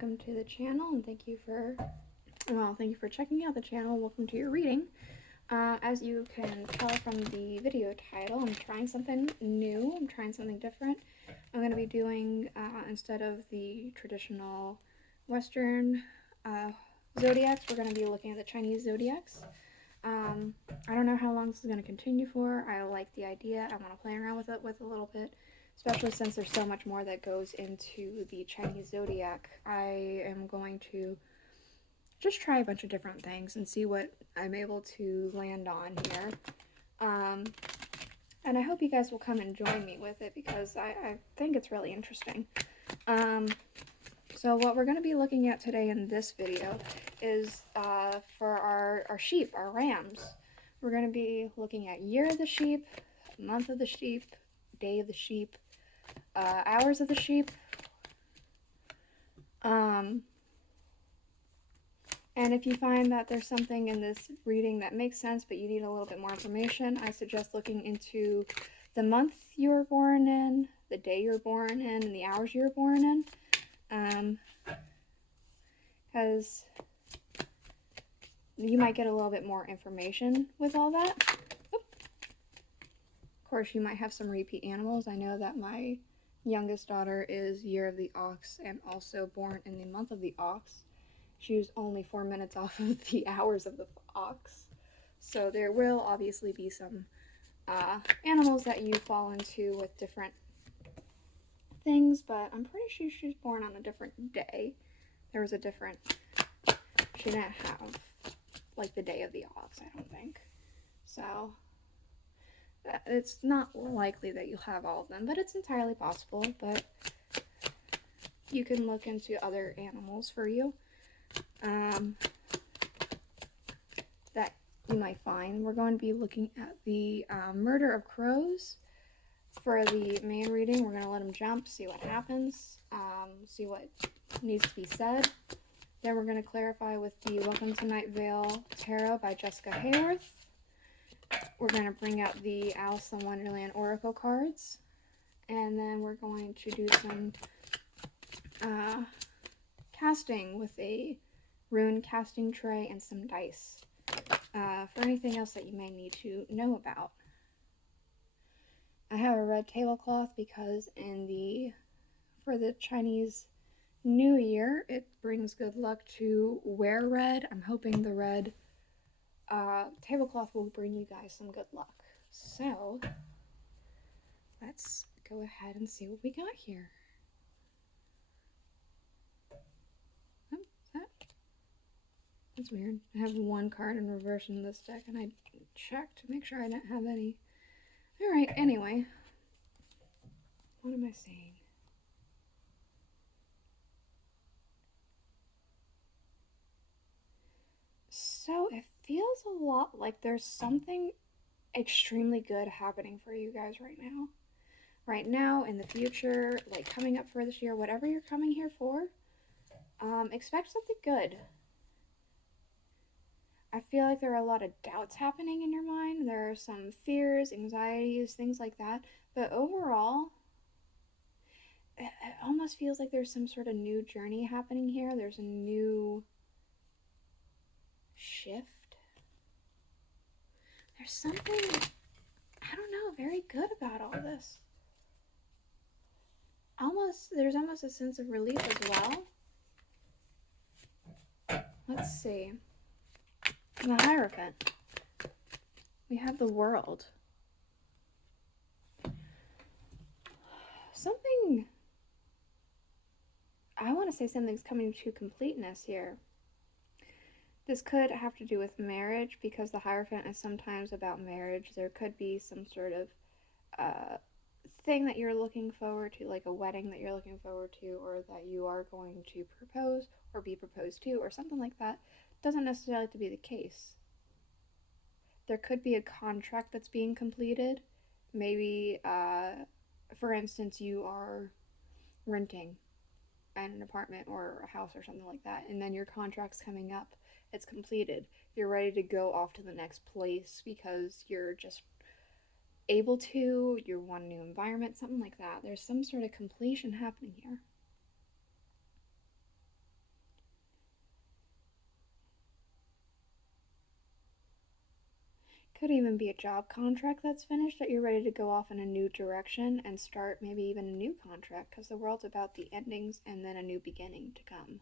welcome to the channel, and thank you for checking out the channel. Welcome to your reading. As you can tell from the video title, I'm trying something new. I'm trying something different. I'm going to be doing, instead of the traditional Western zodiacs, we're going to be looking at the Chinese zodiacs. I don't know how long this is going to continue for. I like the idea. I want to play around with it a little bit, especially since there's so much more that goes into the Chinese zodiac. I am going to just try a bunch of different things and see what I'm able to land on here. And I hope you guys will come and join me with it because I think it's really interesting. So what we're going to be looking at today in this video is for our sheep, our rams. We're going to be looking at year of the sheep, month of the sheep, day of the sheep, hours of the sheep. And if you find that there's something in this reading that makes sense but you need a little bit more information, I suggest looking into the month you were born in, the day you were born in, and the hours you were born in. Because you might get a little bit more information with all that. Oop. Of course, you might have some repeat animals. I know that my youngest daughter is year of the ox and also born in the month of the ox. She was only 4 minutes off of the hours of the ox. So there will obviously be some animals that you fall into with different things, but I'm pretty sure she was born on a different day. There was a different, she didn't have like the day of the ox, I don't think. So it's not likely that you'll have all of them, but it's entirely possible. But you can look into other animals for you that you might find. We're going to be looking at the murder of crows. For the main reading, we're going to let them jump, see what happens, see what needs to be said. Then we're going to clarify with the Welcome to Night Vale Tarot by Jessica Hayworth. We're going to bring out the Alice in Wonderland Oracle cards. And then we're going to do some casting with a rune casting tray and some dice for anything else that you may need to know about. I have a red tablecloth because for the Chinese New Year, it brings good luck to wear red. I'm hoping the red tablecloth will bring you guys some good luck. So let's go ahead and see what we got here. Oh, that's weird. I have one card in reverse in this deck, and I checked to make sure I didn't have any. Alright, anyway. What am I saying? So it feels a lot like there's something extremely good happening for you guys right now. Right now, in the future, like coming up for this year, whatever you're coming here for, expect something good. I feel like there are a lot of doubts happening in your mind. There are some fears, anxieties, things like that. But overall, it almost feels like there's some sort of new journey happening here. There's a new shift. There's something, I don't know, very good about all this. There's almost a sense of relief as well. Let's see. The Hierophant. We have the World. I want to say something's coming to completeness here. This could have to do with marriage because the Hierophant is sometimes about marriage. There could be some sort of thing that you're looking forward to, like a wedding that you're looking forward to, or that you are going to propose or be proposed to, or something like that. Doesn't necessarily have to be the case. There could be a contract that's being completed. Maybe, for instance, you are renting an apartment or a house or something like that, and then your contract's coming up. It's completed. You're ready to go off to the next place because you're just able to, you want a new environment, something like that. There's some sort of completion happening here. Could even be a job contract that's finished that you're ready to go off in a new direction and start maybe even a new contract, because the world's about the endings and then a new beginning to come.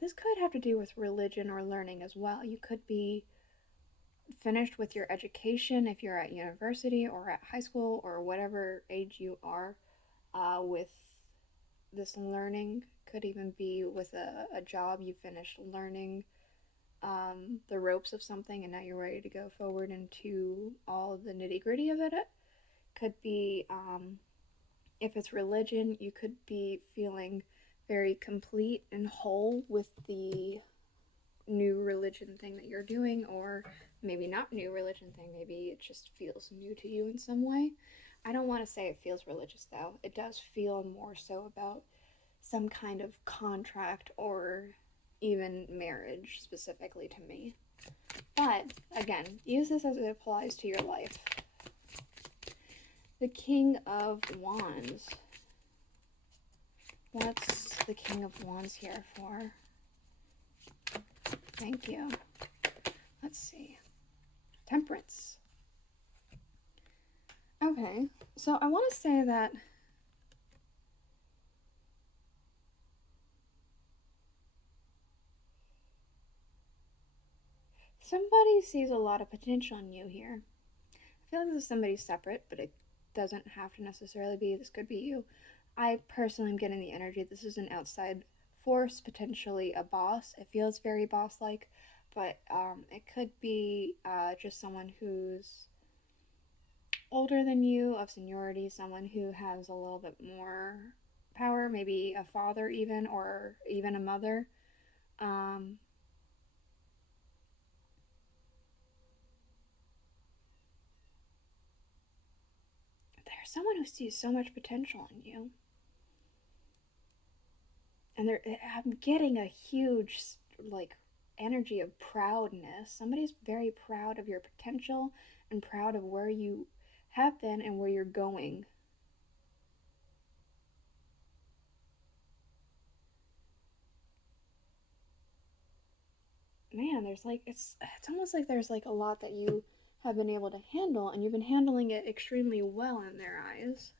This could have to do with religion or learning as well. You could be finished with your education if you're at university or at high school or whatever age you are, with this learning. Could even be with a job. You finished learning the ropes of something and now you're ready to go forward into all the nitty gritty of it. Could be, if it's religion, you could be feeling very complete and whole with the new religion thing that you're doing, or maybe not new religion thing, maybe it just feels new to you in some way. I don't want to say it feels religious though. It does feel more so about some kind of contract or even marriage specifically to me. But again, use this as it applies to your life. The King of Wands. What's the King of Wands here for? Thank you. Let's see. Temperance. Okay, so I want to say that somebody sees a lot of potential in you here. I feel like this is somebody separate, but it doesn't have to necessarily be. This could be you. I personally am getting the energy. This is an outside force, potentially a boss. It feels very boss-like, but it could be just someone who's older than you, of seniority, someone who has a little bit more power, maybe a father even, or even a mother. There's someone who sees so much potential in you. And I'm getting a huge, like, energy of proudness. Somebody's very proud of your potential and proud of where you have been and where you're going. Man, there's like, it's almost like there's like a lot that you have been able to handle, and you've been handling it extremely well in their eyes.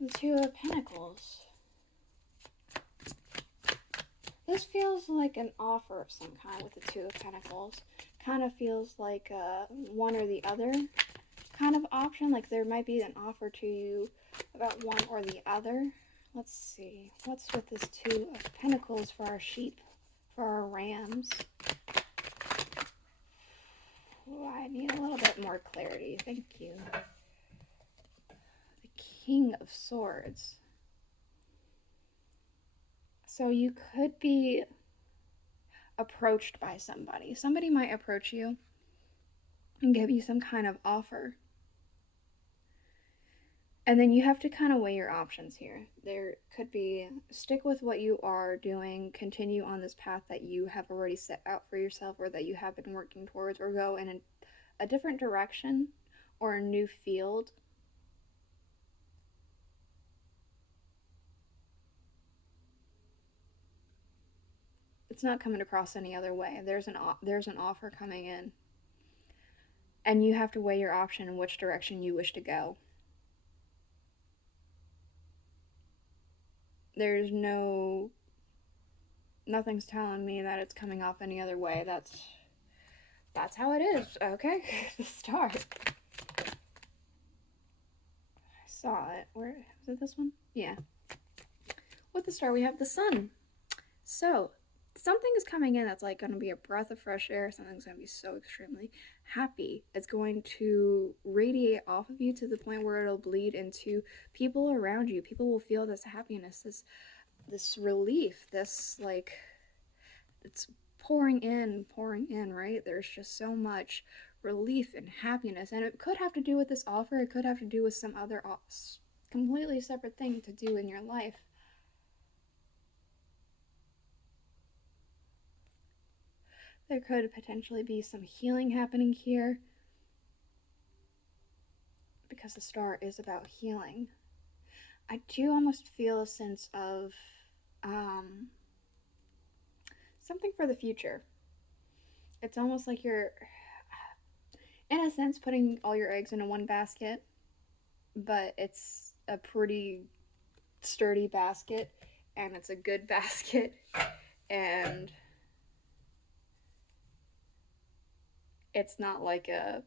The Two of Pentacles. This feels like an offer of some kind with the Two of Pentacles. Kind of feels like one or the other kind of option. Like there might be an offer to you about one or the other. Let's see. What's with this Two of Pentacles for our sheep, for our rams? Ooh, I need a little bit more clarity. Thank you. The King of Swords. So you could be approached by somebody. Somebody might approach you and give you some kind of offer. And then you have to kind of weigh your options here. There could be stick with what you are doing, continue on this path that you have already set out for yourself or that you have been working towards, or go in a different direction or a new field. It's not coming across any other way. There's an offer coming in. And you have to weigh your option in which direction you wish to go. There's nothing's telling me that it's coming off any other way. That's how it is. Okay. The Star. I saw it. Where was it? This one? Yeah. With the Star, we have the Sun. So something is coming in that's like going to be a breath of fresh air. Something's going to be so extremely happy. It's going to radiate off of you to the point where it'll bleed into people around you. People will feel this happiness, this relief, this, like, it's pouring in, right? There's just so much relief and happiness, and it could have to do with this offer. It could have to do with some other completely separate thing to do in your life. There could potentially be some healing happening here, because the star is about healing. I do almost feel a sense of something for the future. It's almost like you're, in a sense, putting all your eggs into one basket, but it's a pretty sturdy basket, and it's a good basket, and it's not like a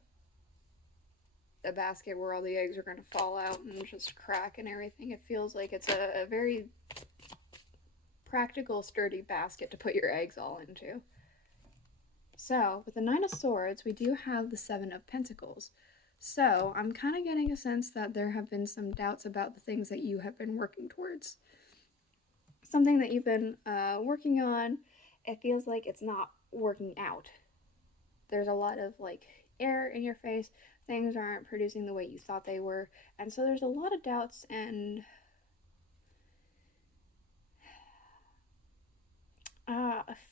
basket where all the eggs are going to fall out and just crack and everything. It feels like it's a very practical, sturdy basket to put your eggs all into. So, with the Nine of Swords, we do have the Seven of Pentacles. So, I'm kind of getting a sense that there have been some doubts about the things that you have been working towards. Something that you've been working on, it feels like it's not working out. There's a lot of like air in your face. Things aren't producing the way you thought they were. And so there's a lot of doubts and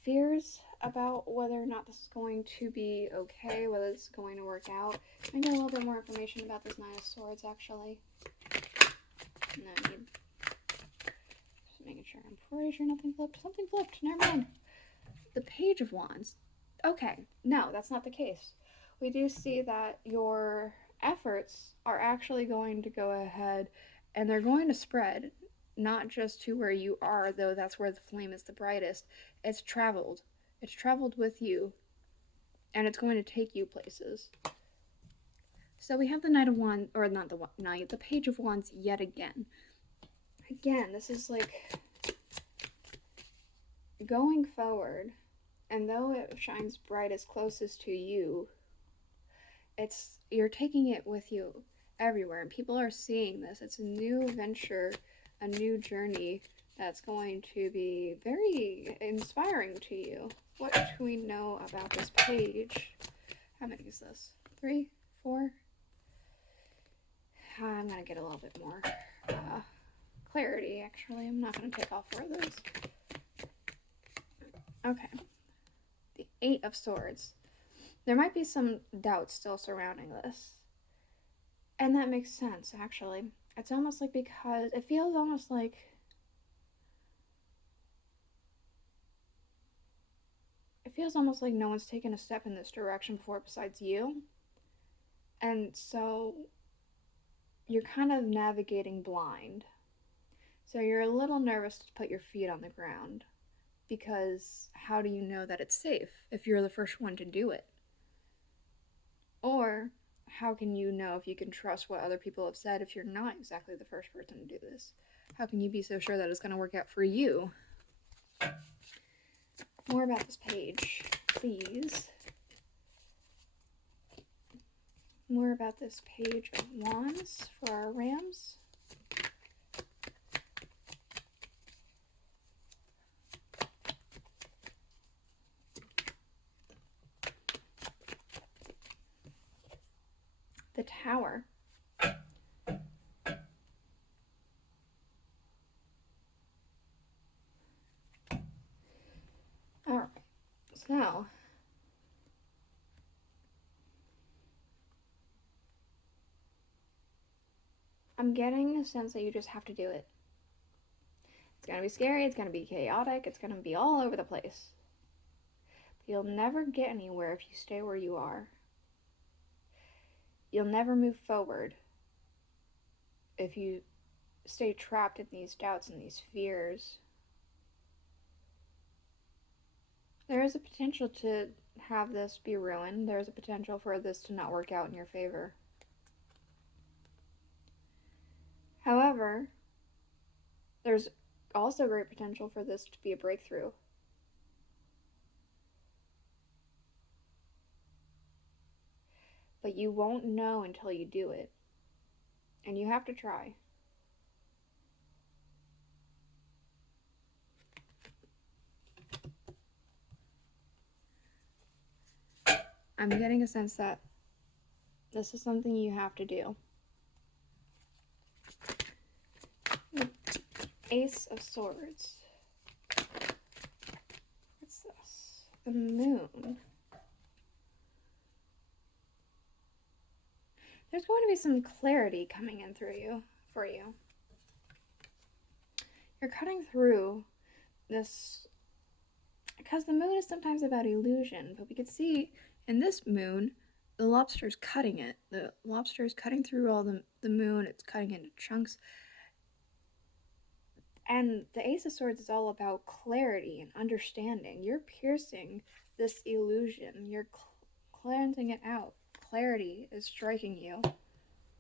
fears about whether or not this is going to be okay, whether it's going to work out. I get a little bit more information about this Nine of Swords, actually. And then just making sure. I'm pretty sure nothing flipped. Something flipped. Never mind. The Page of Wands. Okay, no, that's not the case. We do see that your efforts are actually going to go ahead and they're going to spread, not just to where you are, though that's where the flame is the brightest. It's traveled. It's traveled with you, and it's going to take you places. So we have the Knight of Wands, or not the Knight, the Page of Wands yet again. Again, this is like going forward, and though it shines brightest closest to you, you're taking it with you everywhere, and people are seeing this. It's a new venture, a new journey that's going to be very inspiring to you. What do we know about this page? How many is this? 3, 4? I'm going to get a little bit more clarity, actually. I'm not going to take all 4 of those. Okay. The 8 of Swords. There might be some doubts still surrounding this. And that makes sense, actually. It's almost like because it feels almost like no one's taken a step in this direction before besides you. And so you're kind of navigating blind. So you're a little nervous to put your feet on the ground, because how do you know that it's safe if you're the first one to do it? Or how can you know if you can trust what other people have said if you're not exactly the first person to do this? How can you be so sure that it's going to work out for you? More about this page, please. More about this Page of Wands for our Rams. The Tower. Alright, so I'm getting a sense that you just have to do it. It's going to be scary, it's going to be chaotic, it's going to be all over the place. But you'll never get anywhere if you stay where you are. You'll never move forward if you stay trapped in these doubts and these fears. There is a potential to have this be ruined. There's a potential for this to not work out in your favor. However, there's also great potential for this to be a breakthrough. But you won't know until you do it. And you have to try. I'm getting a sense that this is something you have to do. Ace of Swords. What's this? The Moon. there's going to be some clarity coming in for you. You're cutting through this because the moon is sometimes about illusion, but we could see in this moon the lobster's cutting it. The lobster is cutting through all the moon, it's cutting into chunks. And the Ace of Swords is all about clarity and understanding. You're piercing this illusion, you're cleansing it out. Clarity is striking you.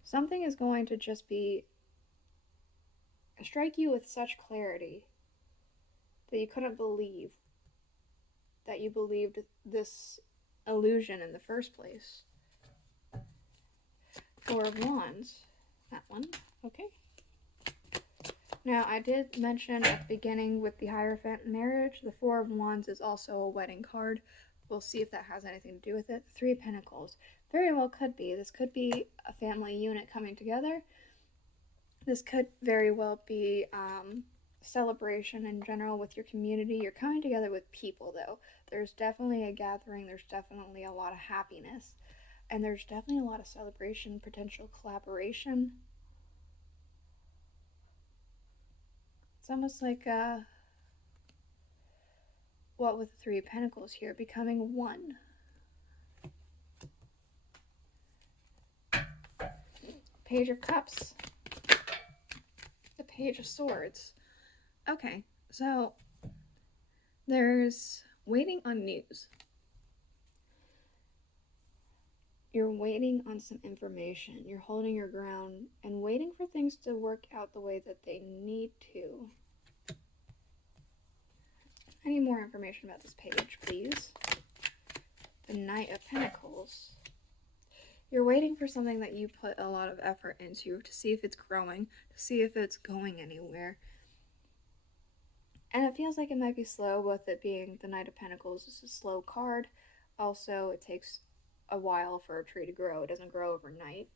Something is going to just strike you with such clarity that you couldn't believe that you believed this illusion in the first place. Four of Wands. That one. Okay. Now, I did mention at the beginning with the Hierophant marriage, the Four of Wands is also a wedding card. We'll see if that has anything to do with it. Three of Pentacles. Very well could be. This could be a family unit coming together. This could very well be celebration in general with your community. You're coming together with people, though. There's definitely a gathering. There's definitely a lot of happiness. And there's definitely a lot of celebration, potential collaboration. It's almost like, what with the Three of Pentacles here, becoming one. Page of Cups. The Page of Swords. Okay, so there's waiting on news. You're waiting on some information. You're holding your ground and waiting for things to work out the way that they need to. I need more information about this page, please. The Knight of Pentacles. You're waiting for something that you put a lot of effort into to see if it's growing, to see if it's going anywhere. And it feels like it might be slow, with it being the Knight of Pentacles. It's a slow card. Also, it takes a while for a tree to grow. It doesn't grow overnight.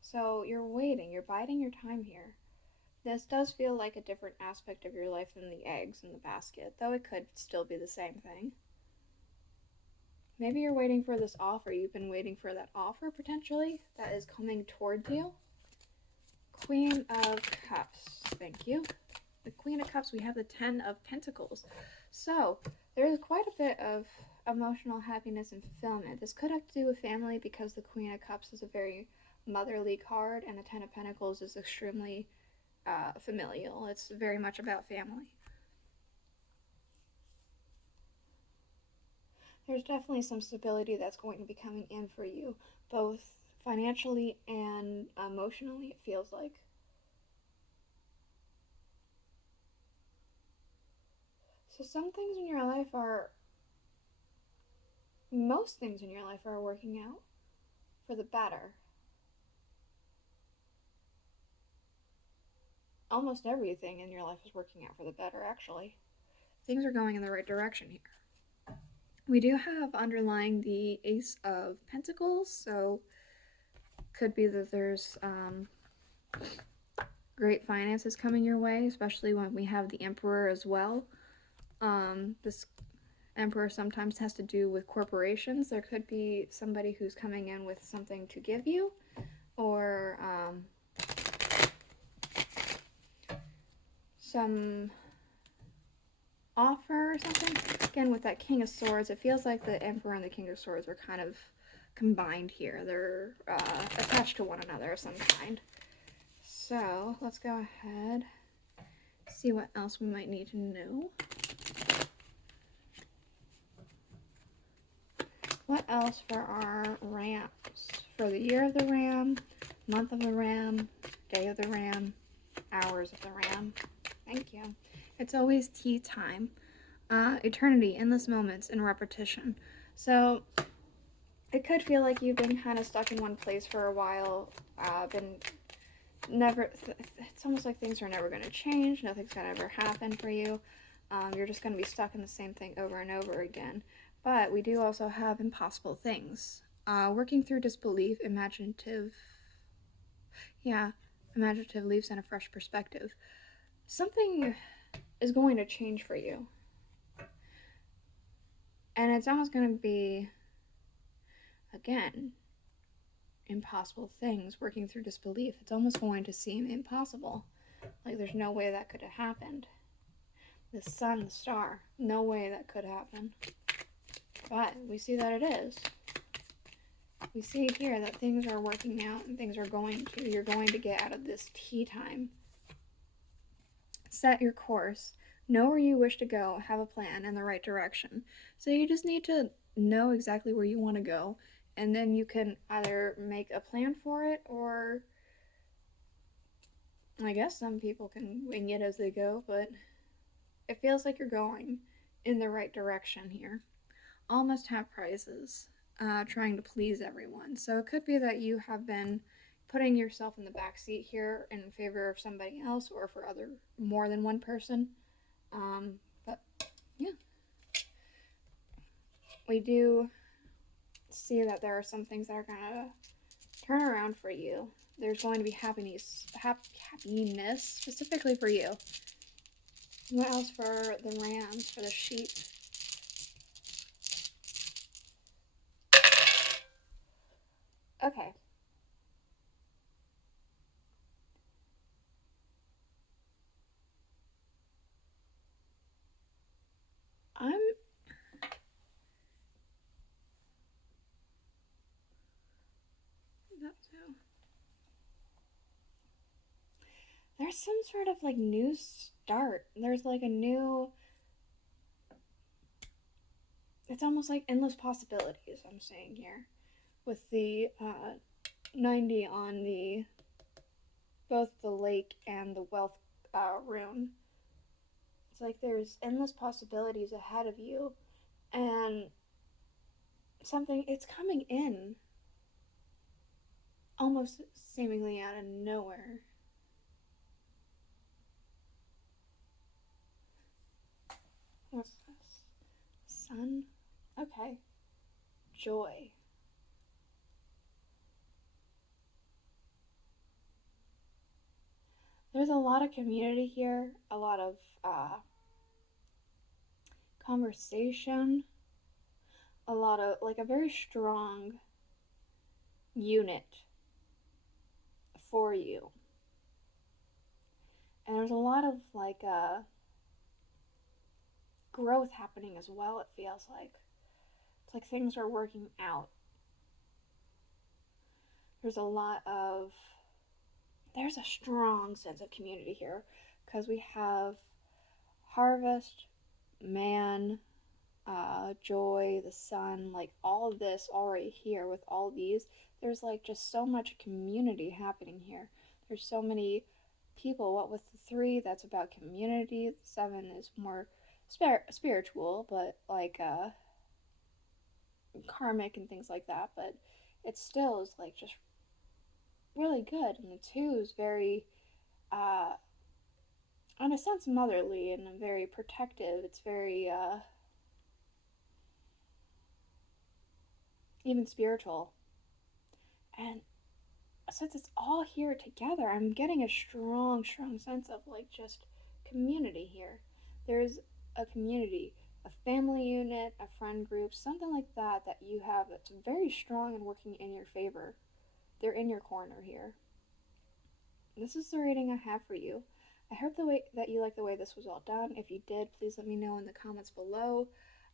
So you're waiting. You're biding your time here. This does feel like a different aspect of your life than the eggs in the basket, though it could still be the same thing. Maybe you're waiting for this offer. You've been waiting for that offer, potentially, that is coming towards you. Queen of Cups. Thank you. The Queen of Cups, we have the Ten of Pentacles. So, there's quite a bit of emotional happiness and fulfillment. This could have to do with family because the Queen of Cups is a very motherly card, and the Ten of Pentacles is extremely familial. It's very much about family. There's definitely some stability that's going to be coming in for you, both financially and emotionally, it feels like. So some things in your life most things in your life are working out for the better. Almost everything in your life is working out for the better, actually. Things are going in the right direction here. We do have underlying the Ace of Pentacles, so could be that there's great finances coming your way, especially when we have the Emperor as well. This Emperor sometimes has to do with corporations. There could be somebody who's coming in with something to give you, or some offer or something. Again, with that King of Swords, it feels like the Emperor and the King of Swords are kind of combined here. They're attached to one another of some kind. So let's go ahead, see what else we might need to know. What else for our rams? For the year of the ram, month of the ram, day of the ram, hours of the ram. Thank you. It's always tea time. Eternity, endless moments, and repetition. So it could feel like you've been kind of stuck in one place for a while. It's almost like things are never going to change. Nothing's going to ever happen for you. You're just going to be stuck in the same thing over and over again. But we do also have impossible things. Working through disbelief, imaginative leaves in a fresh perspective. Something is going to change for you. And it's almost going to be, again, impossible things, working through disbelief. It's almost going to seem impossible. Like there's no way that could have happened. The sun, the star, no way that could happen. But we see that it is. We see here that things are working out and things are you're going to get out of this tea time. Set your course. Know where you wish to go. Have a plan in the right direction. So you just need to know exactly where you want to go. And then you can either make a plan for it, or I guess some people can wing it as they go, but it feels like you're going in the right direction here. All must have prizes, trying to please everyone. So it could be that you have been putting yourself in the back seat here in favor of somebody else, or for more than one person. But yeah, we do see that there are some things that are gonna turn around for you. There's going to be happiness specifically for you. What else for the rams, for the sheep? Okay. There's some sort of like new start. There's like a new. It's almost like endless possibilities, I'm saying here. With the 90 on both the lake and the wealth rune. It's like there's endless possibilities ahead of you, and it's coming in almost seemingly out of nowhere. What's this? Sun? Okay. Joy. There's a lot of community here, a lot of conversation, a lot of, like, a very strong unit for you. And there's a lot of, like, growth happening as well, it feels like. It's like things are working out. There's a strong sense of community here, because we have harvest, man, joy, the sun, like all of this already here with all these. There's like just so much community happening here. There's so many people. What with the 3, that's about community. The 7 is more spiritual, but like karmic and things like that. But it still is like just really good. And the 2 is very, in a sense, motherly and very protective. It's very even spiritual. And since it's all here together, I'm getting a strong sense of like just community here. There's a community, a family unit, a friend group, something like that you have that's very strong and working in your favor. They're in your corner here. This is the reading I have for you. I hope that you like the way this was all done. If you did, please let me know in the comments below.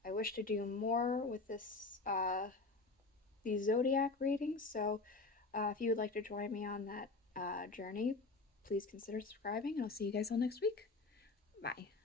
I wish to do more with these zodiac readings, so if you would like to join me on that journey, please consider subscribing, and I'll see you guys all next week. Bye.